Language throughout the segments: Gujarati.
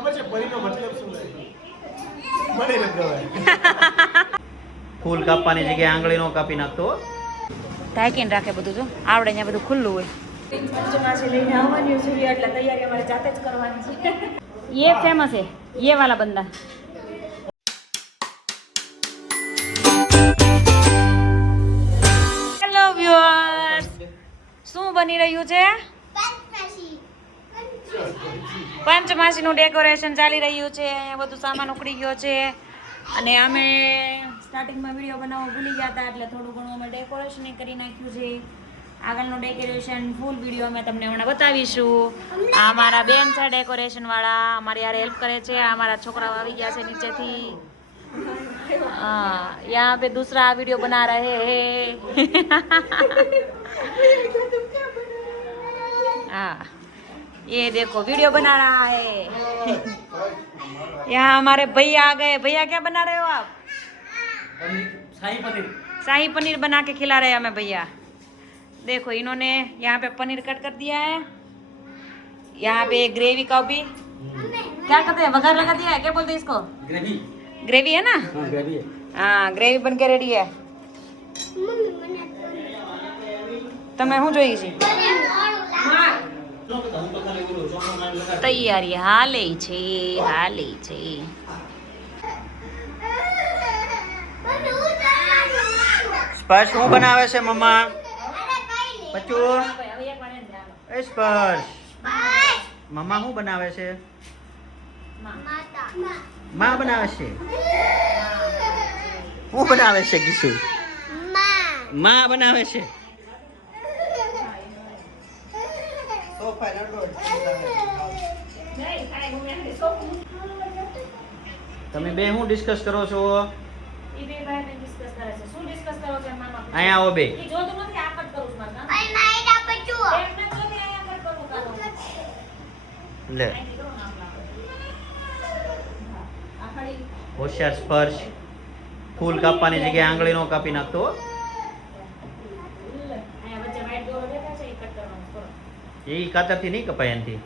ખબર છે પરીનો મતલબ શું છે? મને ન ખબર. ફૂલ કાપવાની જગ્યાએ આંગળી નો કાપી નાખતો. ઢાંકીને રાખે બધું, જો આવડે અહીંયા બધું ખુલ્લું હોય. પંચમાસી લઈને આવવાની છે એટલે તૈયારી અમારે જાતે જ કરવાની છે. ये फेमस है, ये वाला बंदा. હેલો વ્યુઅર્સ, શું બની રહ્યું છે? પંચમાસીનું ડેકોરેશન ચાલી રહ્યું છે. અહીંયા બધું સામાન ઉકળી ગયો છે અને અમે સ્ટાર્ટિંગમાં વિડીયો બનાવવા ભૂલી ગયા હતા એટલે થોડું ઘણું અમે ડેકોરેશન કરી નાખ્યું છે. આગળનું ડેકોરેશન ફૂલ વિડીયો અમે તમને હમણાં બતાવીશું. આ અમારા બેન છે ડેકોરેશન વાળા, અમારી યાર હેલ્પ કરે છે. આ અમારા છોકરાઓ આવી ગયા છે નીચેથી. यहाँ पे दूसरा वीडियो बना रहे हैं. हाँ, ये देखो वीडियो बना रहा है. यहाँ हमारे भैया आ गए. भैया क्या बना रहे हो आप? शाही पनीर बना के खिला रहे हैं हमें भैया. देखो इन्होंने यहाँ पे पनीर कट कर दिया है. यहाँ पे ग्रेवी का भी क्या कहते हैं, वघार लगा दिया है. क्या बोलते हैं इसको? ग्रेवी है ना? हाँ, ग्रेवी बन के रेडी है. તમે શું જોઈ છે? તૈયારી હાલે છે, હાલે છે. સ્પર્શ શું બનાવે છે મમ્મા? બચ્ચું એ સ્પર્શ મમ્મા શું બનાવે છે? માં બનાવે છે. શું બનાવે છે કિશુ? માં બનાવે છે. તમે બે શું ડિસ્કસ કરો છો? અહીંયા આવો બે. લે હોશિયાર સ્પર્શ. ફૂલ કાપવાની જગ્યાએ આંગળી નો કાપી નાખતો. એ કાતરથી નહીં કપાય એનથી.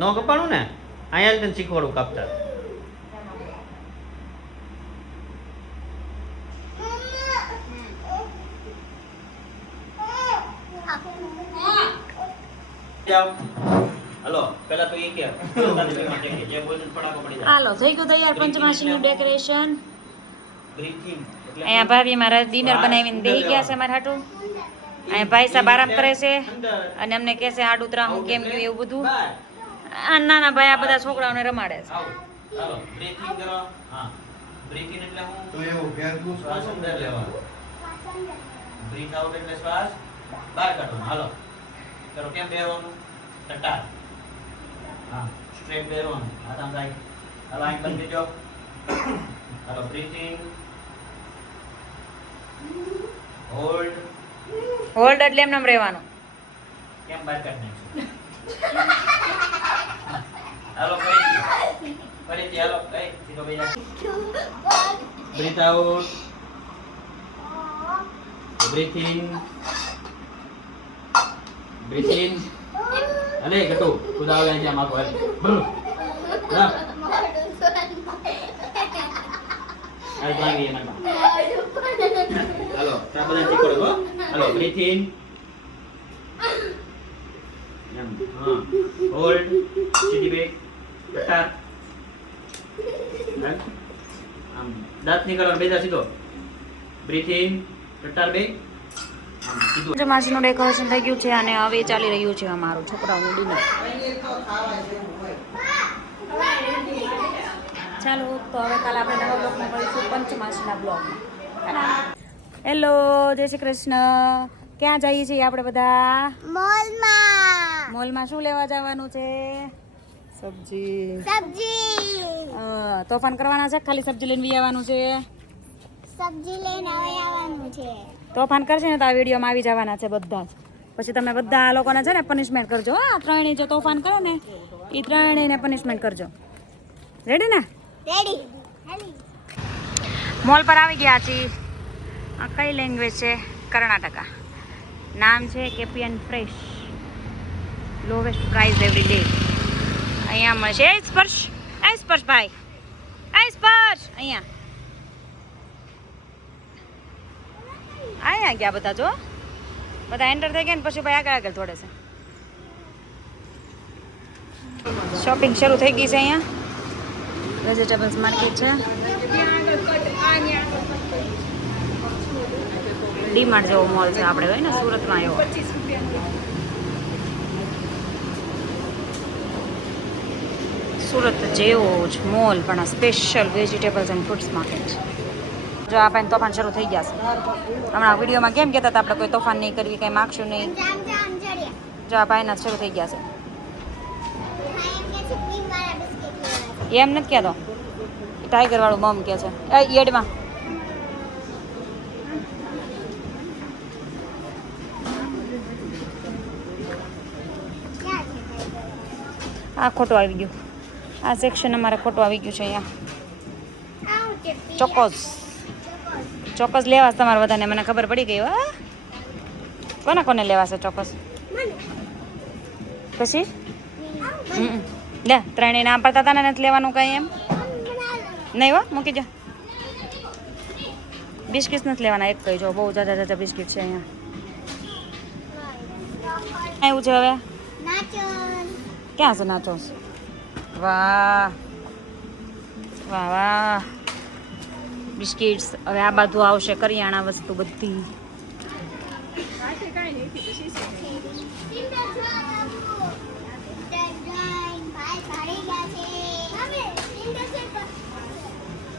નો કપાણું ને, અહીંયા જ તને શીખવાડું કાપતા. હાલો પેલા તો એ કે હાલો થઈ ગયું તૈયાર પંચમાસીનું ડેકોરેશન. અહીંયા ભાભી મારા ડિનર બનાવીને બેસી ગયા છે મારા હાટું. અહીંયા ભાઈ સાહેબ આરામ કરે છે અને અમને કહે છે આડુતરા હું કેમ ગયું એવું બધું. આ નાના ભાઈ આ બધા છોકરાઓને રમાડે છે. હાલો બ્રીથિંગ કરો. હા, બ્રીથિંગ એટલે હું તો એવું ભેરનું શ્વાસ અંદર લેવાનો. બ્રીથ આઉટ એટલે શ્વાસ બહાર કાઢવાનો. હાલો કરો. કેમ બેરવાનું? ટટાર. હા, સ્ટ્રેટ બેરવાનું. હાથ આમ રાઈટ. હાલો આંખ બંધ કરજો. હાલો બ્રીથિંગ. હોલ્ડ. હોલ્ડ એટલે એમ નામ રહેવાનું. કેમ બહાર કાઢી નાખશું? હાલો ફરીથી. ફરીથી હાલો. એ સીધો બેજા. Breathe out. Breathe in. Breathe in. અલે ગટુ ખુદા લઈ જા માકો હાલ. હાલ ભાગી એમાં. હાલો ચા બધા ચીકડો હો. હાલો બ્રીથ ઇન. એમ હા. હોલ્ડ. સીધી બેક. ટટાર. આમ દાંત નીકળવા બેજા સીધો. Breathe in. ટટાર બેક. પંચમાસીનું ડેકોરેશન થઈ ગયું છે અને હવે ચાલી રહ્યું છે અમારું છોકરાઓનું ડિનર. ચાલો તો હવે કાલે આપણે નવા બ્લોગમાં મળીશું, પંચમાસીના બ્લોગમાં. હેલો, જય શ્રી કૃષ્ણ. ક્યાં જઈએ છીએ આપણે બધા? મોલમાં. મોલમાં શું લેવા જવાનું છે? સબ્જી. તોફાન કરવાના છે? ખાલી સબ્જી લઈને આવવાનું છે? સબ્જી લઈને આવવાનું છે. તોફાન કરશે ને તો આ વિડીયોમાં આવી જવાના છે બધા જ. પછી તમે બધા આ લોકોને છે ને પનિશમેન્ટ કરજો. આ ત્રણેય જો તોફાન કરે ને એ ત્રણેયને પનિશમેન્ટ કરજો. રેડી ને? રેડી. મોલ પર આવી ગયા છીએ આ કઈ લેંગ્વેજ છે? કર્ણાટકા. નામ છે KPN fresh. Lowest price every day મળશે. એ સ્પર્શ ભાઈ, એ સ્પર્શ અહીંયા ગયા બધા. જો બધા એન્ટર થઈ ગયા ને પછી ભાઈ આગળ થોડે છે. શોપિંગ શરૂ થઈ ગઈ છે. અહીંયા વેજીટેબલ્સ માર્કેટ છે. ડીમાર્ટ જેવો મોલ છે આપણે હોય ને સુરતમાં એવો. સુરત જેવો જ મોલ પણ special vegetables and fruits market. જો આ ભાઈ તોફાન શરૂ થઈ ગયા છે. હમણાં વિડીયોમાં કેમ કહેતા હતા આપણે કોઈ તોફાન નહીં કરવી, કંઈ માગશું નહીં. જો આ ભાઈના શરૂ થઈ ગયા છે. એમ નથી કહેતો, ટાઈગર વાળું મમ કે છે. એડમાં આ ખોટું આવી ગયું. આ સેક્શન અમારે ખોટું આવી ગયું છે. અહીંયા ચોક્કસ લેવા તમારે બધાને, મને ખબર પડી ગઈ. હા, કોને લેવાશે ચોક્કસ? પછી લે ત્રણેય નામ પડતા હતા ને નથી લેવાનું કંઈ એમ નહીં. હો મૂકી જા. બિસ્કિટ નથી લેવાના એક કઈ. જો બહુ જાજા બિસ્કિટ છે અહીંયા. આવ્યું છે હવે. ક્યાં છે નાચોસ? વાહ વાહ વાહ બિસ્કિટ્સ. હવે આ બધું આવશે કરિયાણા વસ્તુ બધી.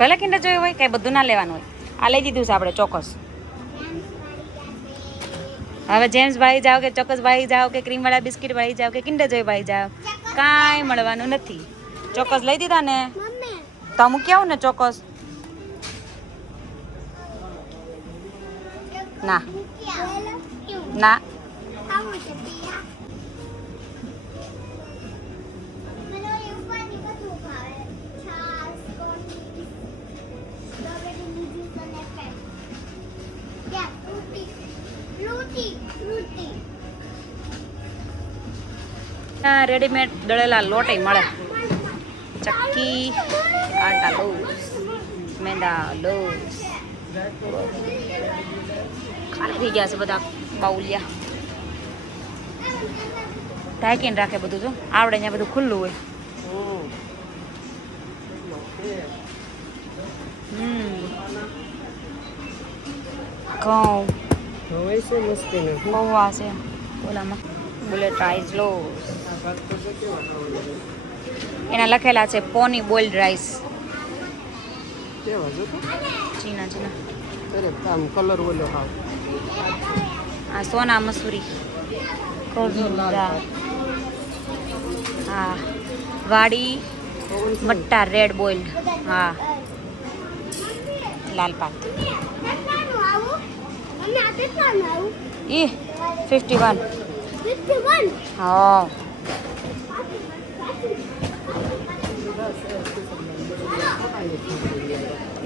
ભલે કિંડર જોયું હોય કઈ બધું ના લેવાનું હોય. આ લઈ દીધું છે આપણે ચોક્કસ. હવે જેમ્સ ભાઈ જાઓ કે ચોક્કસ ભાઈ જાઓ કે ક્રીમવાળા બિસ્કિટ ભાઈ જાઓ કે કિંડર જોઈ ભાઈ જાઓ, કાંઈ મળવાનું નથી. ચોક્કસ લઈ દીધા ને તો મૂકી આવું ને ચોક્કસ. ના ના રેડીમેડ દળેલા લોટે મળે. ચક્કી, આટા લોસ, મેંદા લોસ. ખાલી થઈ ગયા છે બધા બાઉલિયા. ઢાંકીને રાખે બધું. જો આવડે અહીંયા બધું ખુલ્લું હોય. ઘઉં મહુવા છે ઓલામાં. બુલેટ રાઈસ લો. એના લખેલા છે પોની બોઇલ્ડ રાઈસ. ચીના કલર ઓલો હાવ. આ સોના મસૂરી. હા વાડી મટ્ટા રેડ બોઇલ્ડ. હા લાલ પાક. એ 51. હા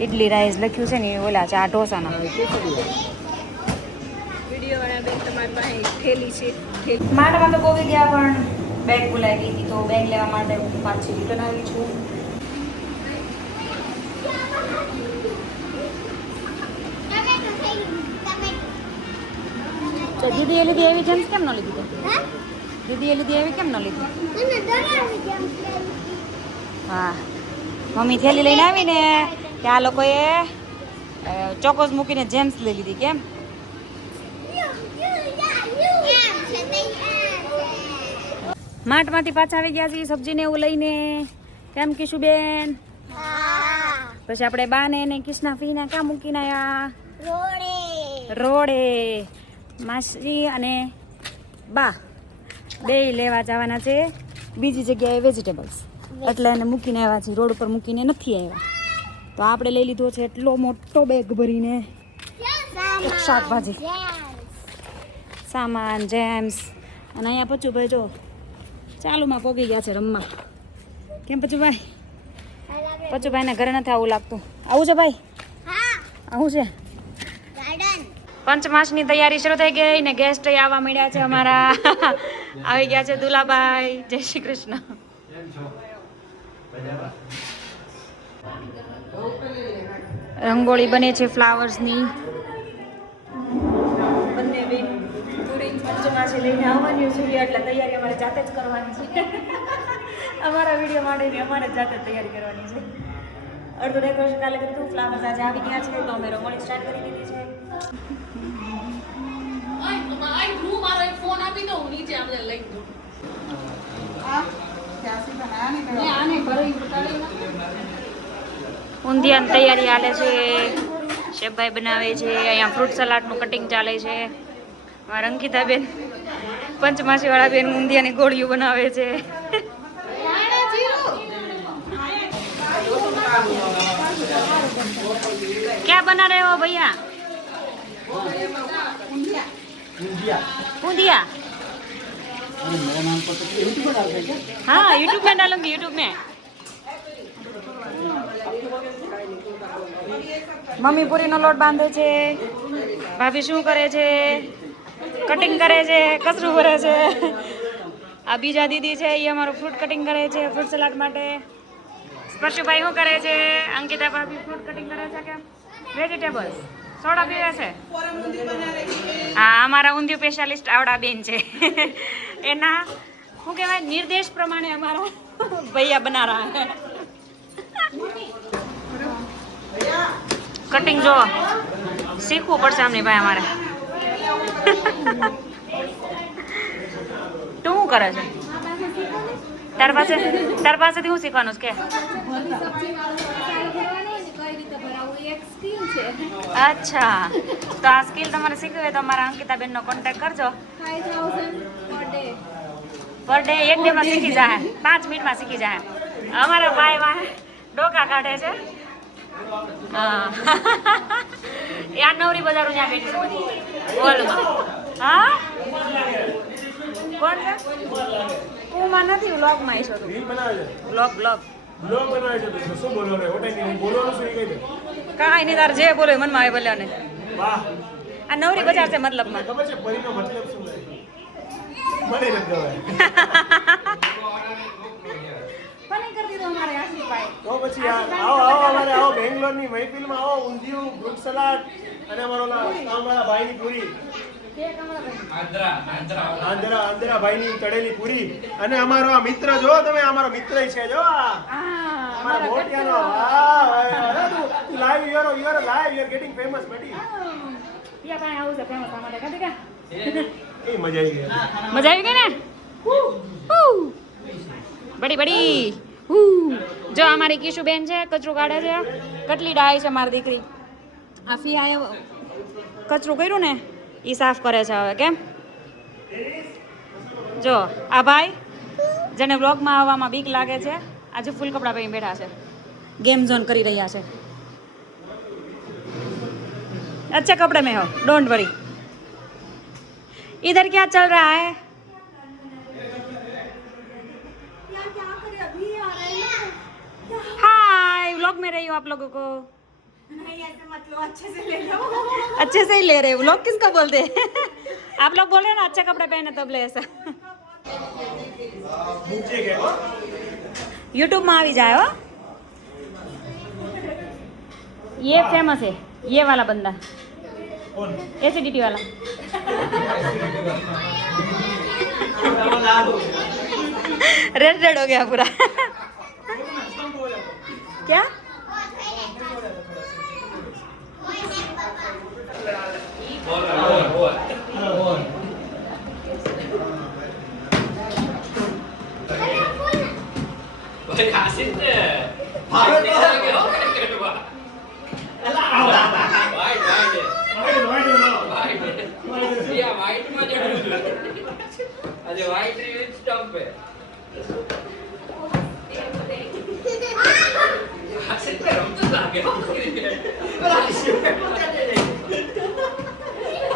ઇડલી રાઈસ લખ્યું છે ને એ ઓલા છે. આ ઢોસાના. માટમાં તો પોગી ગયા પણ બેગ ભૂલાઈ ગઈ હતી તો બેગ લેવા માટે હું પાછી રિટર્ન આવી છું. દીદી એ લીધી એવી જેમ્સ કેમ ન લીધી? દીદી એ લીધી એવી કેમ ન લીધી? હા મમ્મી થેલી લઈને આવીને ત્યાં લોકોએ ચોકોસ મૂકીને જેમ્સ લઈ લીધી. કેમ? માટમાંથી પાછા આવી ગયા છીએ સબ્જીને એવું લઈને. કેમ કીશું બેન? પછી આપણે બાને ને કિશના ફીને ક્યાં મૂકીને આવ્યા? રોડે. માસી અને બા બે લેવા જવાના છે બીજી જગ્યાએ વેજીટેબલ્સ, એટલે એને મૂકીને આવ્યા છે. રોડ ઉપર મૂકીને નથી આવ્યા. તો આપણે લઈ લીધો છે એટલો મોટો બેગ ભરીને શાકભાજી, સામાન, જેમ્સ. અને અહીંયા પચુભાઈ જો ચાલુમાં પોગી ગયા છે રમવા. કેમ પચુભાઈ? પચુભાઈને ઘરે નથી આવું લાગતું. આવું છે ભાઈ? આવું છે પંચમાસની તૈયારી શરૂ થઈ ગઈ ને ગેસ્ટ આવવા મળ્યા છે અમારા. આવી ગયા છે દુલાભાઈ. જય શ્રી કૃષ્ણ. રંગોળી બને છે ફ્લાવર્સની. બંને બેન પંચમાસી લઈને આવવાની છે એટલે તૈયારી અમારે જાતે જ કરવાની છે. અમારા વિડીયો માટે અમારે જાતે તૈયારી કરવાની છે. અડધું ડેકોરેશન કાલે કર્યું હતું. ફ્લાવર્સ આજે આવી ગયા છે તો અમે રંગોળી સ્ટાર્ટ કરી દીધી છે. ઊંધિયાની તૈયારી ચાલે છે. શેફભાઈ બનાવે છે. અહીંયા ફ્રૂટ સલાડનું કટિંગ ચાલે છે. મારા અંકિતાબેન પંચમાસી બેન ઊંધિયાની ગોળીઓ બનાવે છે. क्या बना रहे हो भैया? ऊंधिया. हाँ यूट्यूब में डालूंगी. यूट्यूब में મમ્મી પૂરીનો લોટ બાંધે છે. ભાભી શું કરે છે? કટિંગ કરે છે. કચરું ભરે છે. આ બીજા દીદી છે એ અમારું ફ્રૂટ કટિંગ કરે છે ફ્રૂટ સલાડ માટે. સ્પર્શુભાઈ શું કરે છે? અંકિતા ભાભી ફ્રૂટ કટિંગ કરે છે કે વેજીટેબલ્સ સોડા પીવે છે. હા અમારા ઊંધિયું સ્પેશિયાલિસ્ટ આવડા બેન છે. એના શું કહેવાય નિર્દેશ પ્રમાણે અમારા ભૈયા બના રહા હે. કટિંગ જો શીખવું પડશે અમને ભાઈ અમારે. તું શું કરે છે? તાર પાસેથી હું શીખવાનું છે કે? અચ્છા તો આ સ્કિલ તમારે શીખવી હોય તો અમારા અંકિતાબેનનો કોન્ટેક્ટ કરજો. પર ડે 1 ડેમાં શીખી જાય. 5 મિનિટમાં શીખી જાય. અમારા ભાઈ વાહ ડોકા કાઢે છે. હા યાર નવરી બજારો ત્યાં બેઠી છે બધી હોલમાં. હા કોણ છે? હું નથી વ્લોગમાં આવીશું તું. વ્લોગ શું બોલો રે બોલવાનું શું કઈ દે કાંઈ નહીં તાર જે બોલો એ મનમાં આવે ભલે. ને વાહ આ નવરી બજાર છે મતલબમાં. ખબર છે પરીનો મતલબ શું છે? મને નથી ખબર. પણ કરી દીધું અમારે આશીષભાઈ. તો પછી આવો અમારે આવો બેંગ્લોરની મહેફિલમાં આવો. ઊંધિયું ફ્રૂટ સલાડ અને અમારા ભાઈની પૂરી. આંધ્રા ભાઈની તળેલી પૂરી અને અમારો આ મિત્ર જો તમે અમારો મિત્ર છે જો અમારા મોટિયાનો. તું live you are getting famous બડી. યા કાંઈ આવું છે ફેમસ અમારે કાઢી કા. એ મજા આવી ગઈ. મજા આવી ગઈ ને. બડી જો અમારી કિશુબેન છે કચરું કાઢે છે. કેટલી ડાય છે મારી દીકરી. આ ફિયાએ કચરું કર્યું ને એ સાફ કરે છે હવે. કેમ જો આ ભાઈ જેને વ્લોગમાં આવવામાં બીક લાગે છે આજે ફૂલ કપડાં પહેરી બેઠા છે. गेम जोन करी रहा है. अच्छे कपड़े में हो, डोंट वरी. इधर क्या चल रहा है? हाय, व्लॉग में रही हो आप लोगों को? नहीं ऐसे मत लो, अच्छे से ले लो. अच्छे से ही ले रहे हो. व्लॉग किसको बोलते हैं? आप लोग बोल रहे हैं ना अच्छे कपड़े पहने तब ले ऐसा. यूट्यूब में आ जाए हो. ये फेमस है, ये वाला बंदा. एसिडिटी वाला. रेड रेड हो गया पूरा. क्या?